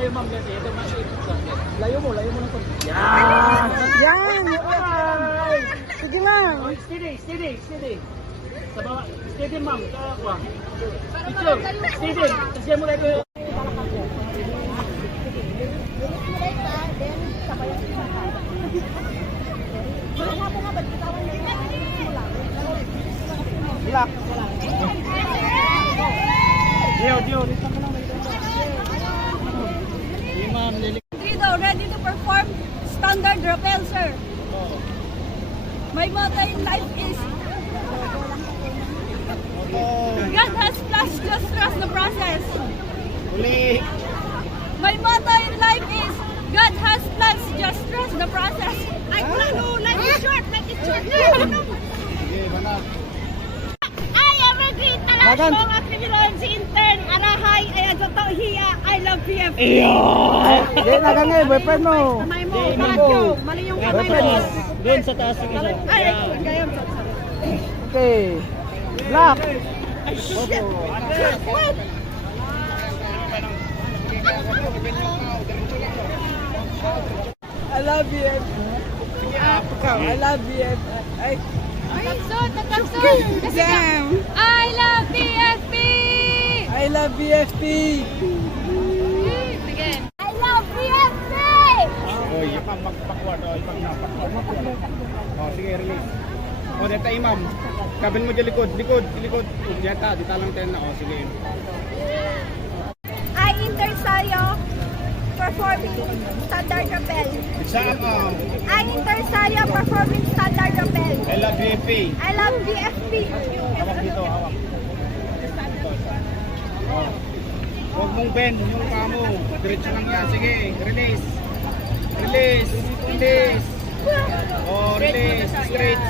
kayo ma'am kasi ito mas ito. Layo mo ng konti. Yan! Yan! Sige lang! Oh, steady. Sa baba, steady ma'am. Kuha. Ito, steady. Kasi mo lang ito. Black! Dio, listen ka lang. Ma'am, Trido, ready to perform standard rappel, sir. My motto in life is God has plans, just trust the process. uli. My motto in life is God has plans, just trust the process. Ay, no, life is short, Sige, banat. I am a great Bagan. talas mga Pilipinon si intern Arahay ay to hiya I love PF. Hindi, nagangay, boyfriend mo! Kamay mo, Matthew, mali yung kamay mo. Doon sa taas ng isa. Ay, kayo. Okay. Black! I love you. I love you. Tatakson. Sam! I love PFP. I love BFP! Again. I love PFP. Oh, ipang backward. Oh, ipang backward. Oh, sige, release. Oh, dito imam. Kabin mo di likod. Dito, dito lang tayo na. Oh, sige. I enter sayo performing standard rappel. Isa ma'am. I enter sayo performing standard rappel. I love BFP. I love PFP. Hawak dito, hawak. Oh. Huwag mong bend yung paa mo. Diretso lang yan. Sige, release. Oh, release. Straight.